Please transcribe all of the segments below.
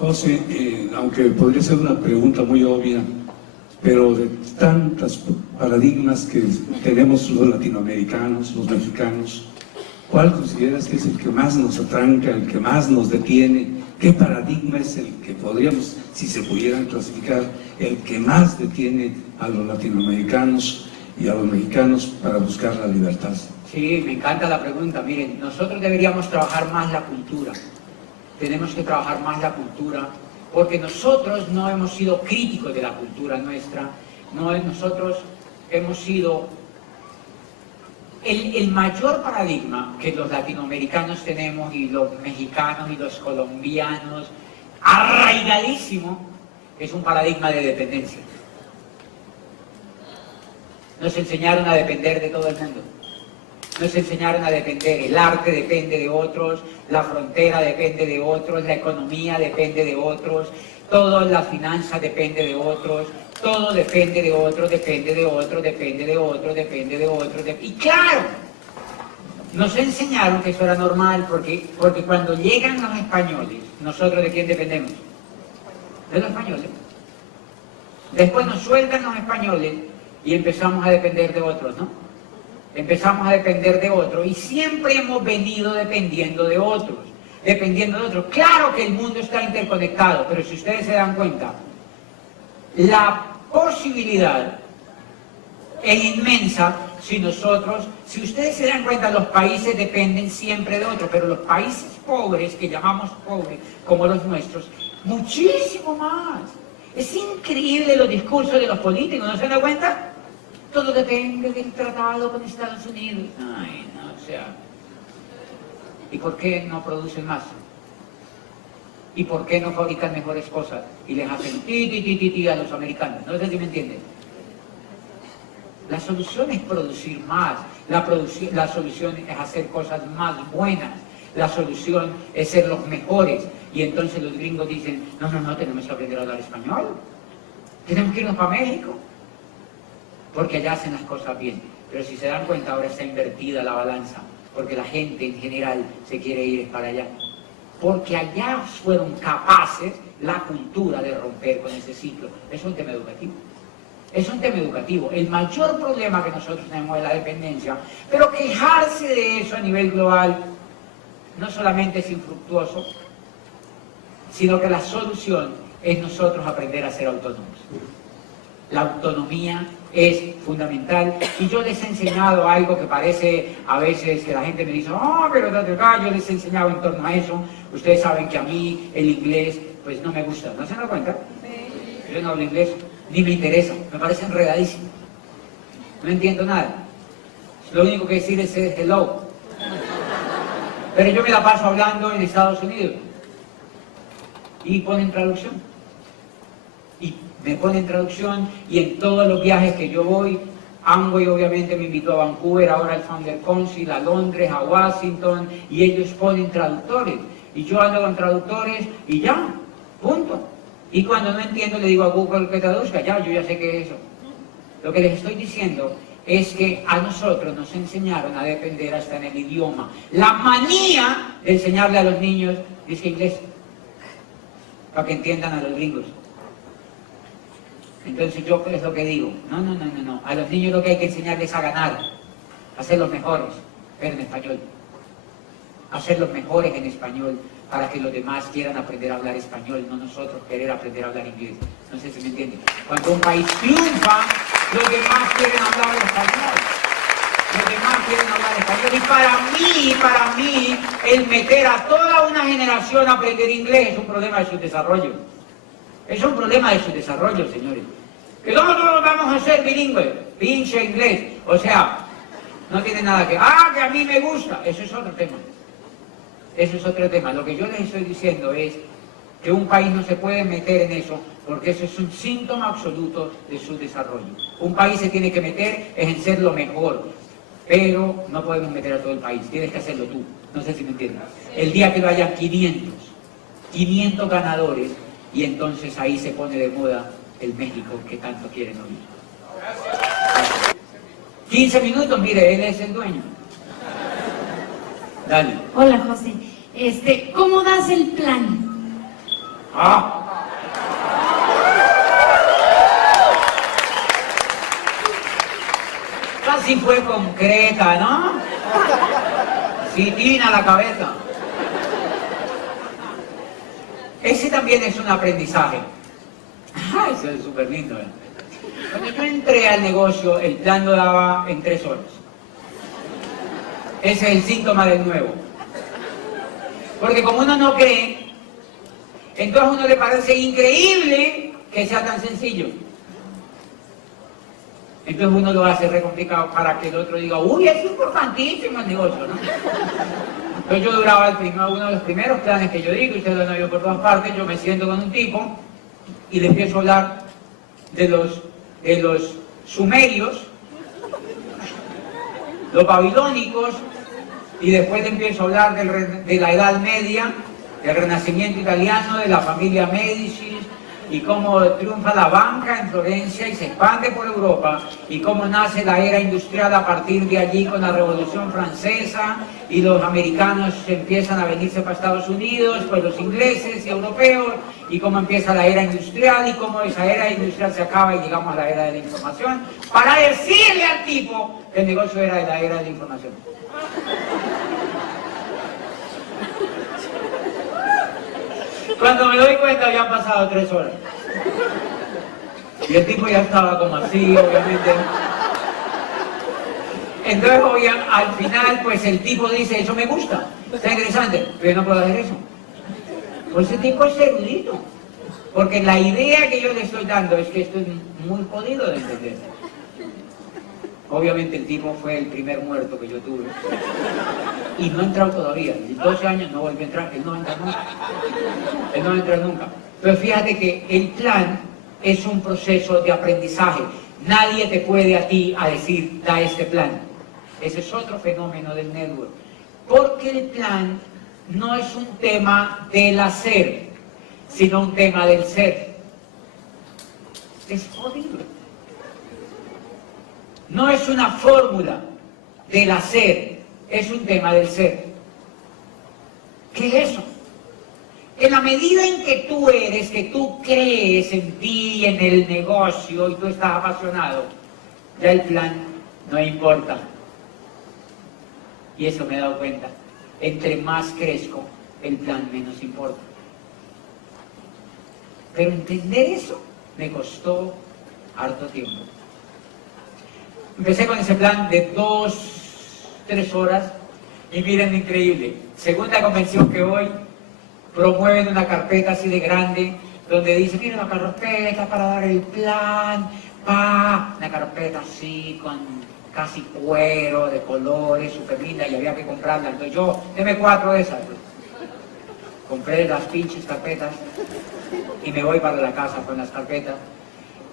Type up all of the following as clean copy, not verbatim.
José, aunque podría ser una pregunta muy obvia, pero de tantos paradigmas que tenemos los latinoamericanos, los mexicanos, ¿cuál consideras que es el que más nos atranca, el que más nos detiene? ¿Qué paradigma es el que podríamos, si se pudieran clasificar, el que más detiene a los latinoamericanos y a los mexicanos para buscar la libertad? Sí, me encanta la pregunta. Miren, nosotros deberíamos trabajar más la cultura. Tenemos que trabajar más la cultura, porque nosotros no hemos sido críticos de la cultura nuestra, nosotros hemos sido el mayor paradigma que los latinoamericanos tenemos, y los mexicanos y los colombianos, arraigadísimo, es un paradigma de dependencia. Nos enseñaron a depender de todo el mundo. Nos enseñaron a depender, el arte depende de otros, la frontera depende de otros, la economía depende de otros, toda la finanza depende de otros, todo depende de otros, depende de otros, depende de otros, depende de otros. Y claro, nos enseñaron que eso era normal, porque cuando llegan los españoles, ¿nosotros de quién dependemos? De los españoles. Después nos sueltan los españoles y empezamos a depender de otros, ¿no? Empezamos a depender de otros y siempre hemos venido dependiendo de otros, Claro que el mundo está interconectado, pero si ustedes se dan cuenta, la posibilidad es inmensa si ustedes se dan cuenta, los países dependen siempre de otros, pero los países pobres, que llamamos pobres, como los nuestros, muchísimo más. Es increíble los discursos de los políticos, ¿no se dan cuenta? Todo depende del tratado con Estados Unidos. Ay, no, o sea... ¿Y por qué no producen más? ¿Y por qué no fabrican mejores cosas? Y les hacen ti a los americanos. No sé si me entienden. La solución es producir más. La solución es hacer cosas más buenas. La solución es ser los mejores. Y entonces los gringos dicen, no, tenemos que aprender a hablar español. Tenemos que irnos para México. Porque allá hacen las cosas bien. Pero si se dan cuenta, ahora está invertida la balanza, porque la gente en general se quiere ir para allá. Porque allá fueron capaces la cultura de romper con ese ciclo. Es un tema educativo. Es un tema educativo. El mayor problema que nosotros tenemos es la dependencia, pero quejarse de eso a nivel global no solamente es infructuoso, sino que la solución es nosotros aprender a ser autónomos. La autonomía es fundamental, y yo les he enseñado algo que parece a veces que la gente me dice, pero yo les he enseñado en torno a eso. Ustedes saben que a mí el inglés pues no me gusta, ¿no se dan cuenta? Yo no hablo inglés, ni me interesa, me parece enredadísimo, no entiendo nada, lo único que decir es hello, pero yo me la paso hablando en Estados Unidos y ponen traducción. Me ponen traducción, y en todos los viajes que yo voy, Amway obviamente me invitó a Vancouver, ahora al Founder Council, a Londres, a Washington, y ellos ponen traductores, y yo ando con traductores, y ya, punto. Y cuando no entiendo le digo a Google que traduzca, yo ya sé qué es eso. Lo que les estoy diciendo es que a nosotros nos enseñaron a depender hasta en el idioma. La manía de enseñarle a los niños, dice inglés, para que entiendan a los gringos. Entonces yo es lo que digo, no, a los niños lo que hay que enseñarles a ganar, a ser los mejores, pero en español, a ser los mejores en español, para que los demás quieran aprender a hablar español, no nosotros querer aprender a hablar inglés. No sé si me entienden. Cuando un país triunfa, los demás quieren hablar español. Los demás quieren hablar español. Y para mí, el meter a toda una generación a aprender inglés es un problema de su desarrollo. Es un problema de su desarrollo, señores. Que todos vamos a ser bilingües, pinche inglés. O sea, no tiene nada que... que a mí me gusta. Eso es otro tema. Eso es otro tema. Lo que yo les estoy diciendo es que un país no se puede meter en eso, porque eso es un síntoma absoluto de su desarrollo. Un país se tiene que meter en ser lo mejor, pero no podemos meter a todo el país. Tienes que hacerlo tú. No sé si me entiendes. El día que lo hayan 500 ganadores, y entonces ahí se pone de moda el México que tanto quieren oír. 15 minutos, mire, él es el dueño. Dale. Hola, José. ¿Cómo das el plan? Ah. Casi fue concreta, ¿no? Sí, tina la cabeza. Ese también es un aprendizaje. Ay, eso es súper lindo, ¿eh? Cuando yo entré al negocio, el plan lo daba en 3 horas. Ese es el síntoma del nuevo. Porque como uno no cree, entonces a uno le parece increíble que sea tan sencillo. Entonces uno lo hace re complicado para que el otro diga, uy, es importantísimo el negocio, ¿no? Entonces yo duraba uno de los primeros planes que yo digo, y ustedes lo han oído por todas partes, yo me siento con un tipo y le empiezo a hablar de los sumerios, los babilónicos, y después le empiezo a hablar de la Edad Media, del Renacimiento italiano, de la familia Médicis, y cómo triunfa la banca en Florencia y se expande por Europa, y cómo nace la era industrial a partir de allí con la Revolución Francesa, y los americanos empiezan a venirse para Estados Unidos, pues los ingleses y europeos, y cómo empieza la era industrial, y cómo esa era industrial se acaba y llegamos a la era de la información, para decirle al tipo que el negocio era de la era de la información. Cuando me doy cuenta habían pasado 3 horas. Y el tipo ya estaba como así, obviamente. Entonces, al final, pues el tipo dice, eso me gusta, está interesante, pero yo no puedo hacer eso. Pues ese tipo es erudito. Porque la idea que yo le estoy dando es que esto es muy jodido de entender. Obviamente el tipo fue el primer muerto que yo tuve. Y no ha entrado todavía. En 12 años no volvió a entrar. Él no va a entrar nunca. Él no va a entrar nunca. Pero fíjate que el plan es un proceso de aprendizaje. Nadie te puede a ti a decir, da este plan. Ese es otro fenómeno del network. Porque el plan no es un tema del hacer, sino un tema del ser. Es jodido. No es una fórmula del hacer, es un tema del ser. ¿Qué es eso? En la medida en que tú eres, que tú crees en ti, en el negocio, y tú estás apasionado, ya el plan no importa. Y eso me he dado cuenta. Entre más crezco, el plan menos importa. Pero entender eso me costó harto tiempo. Empecé con ese plan de 2-3 horas y miren, increíble. Segunda convención que voy, promueven una carpeta así de grande donde dice, mira una carpeta para dar el plan, una carpeta así con casi cuero, de colores, súper linda, y había que comprarla. Entonces yo, deme 4 de esas. Compré las pinches carpetas y me voy para la casa con las carpetas.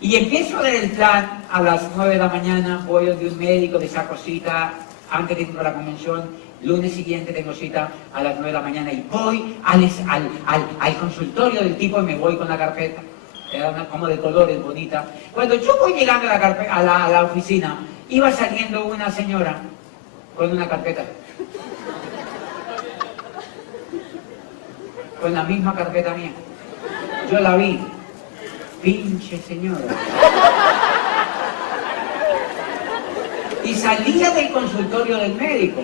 Y empiezo a ver el plan a las 9 de la mañana, voy donde un médico, le saco cita, antes de irme a la convención, lunes siguiente tengo cita a las 9 de la mañana y voy al consultorio del tipo y me voy con la carpeta, era una como de colores bonita. Cuando yo voy llegando a la oficina, iba saliendo una señora con una carpeta. Con la misma carpeta mía. Yo la vi. Pinche señora. Y salía del consultorio del médico.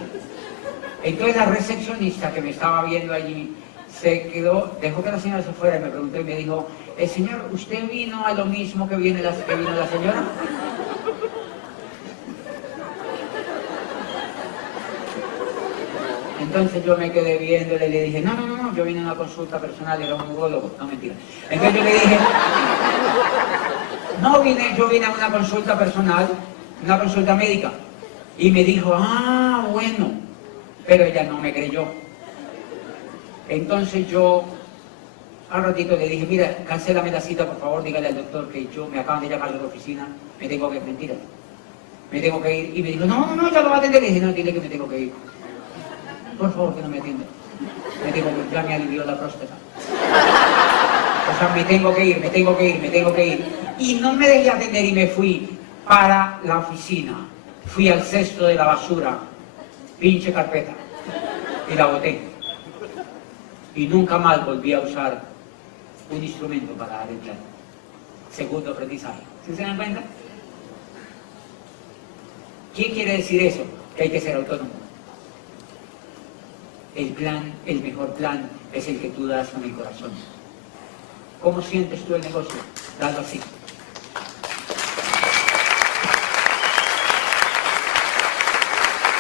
Entonces la recepcionista que me estaba viendo allí se quedó, dejó que la señora se fuera y me preguntó y me dijo, señor, ¿usted vino a lo mismo que vino la señora? Entonces yo me quedé viéndole y le dije, no, yo vine a una consulta personal, era un urólogo, no mentira. Entonces yo le dije, yo vine a una consulta personal, una consulta médica. Y me dijo, bueno, pero ella no me creyó. Entonces yo, al ratito le dije, mira, cancélame la cita, por favor, dígale al doctor que me acaban de llamar de la oficina, me tengo que ir, mentira. Me tengo que ir. Y me dijo, no, ya lo va a atender. Le dije, no, dile que me tengo que ir. Por favor, que no me atienda. Me tengo que ir, ya me alivió la próstata. O sea, me tengo que ir. Y no me dejé atender y me fui para la oficina. Fui al cesto de la basura, pinche carpeta, y la boté. Y nunca más volví a usar un instrumento para dar el plan. Segundo aprendizaje. ¿Sí se dan cuenta? ¿Qué quiere decir eso? Que hay que ser autónomo. El plan, el mejor plan, es el que tú das con el corazón. ¿Cómo sientes tú el negocio? Dalo así.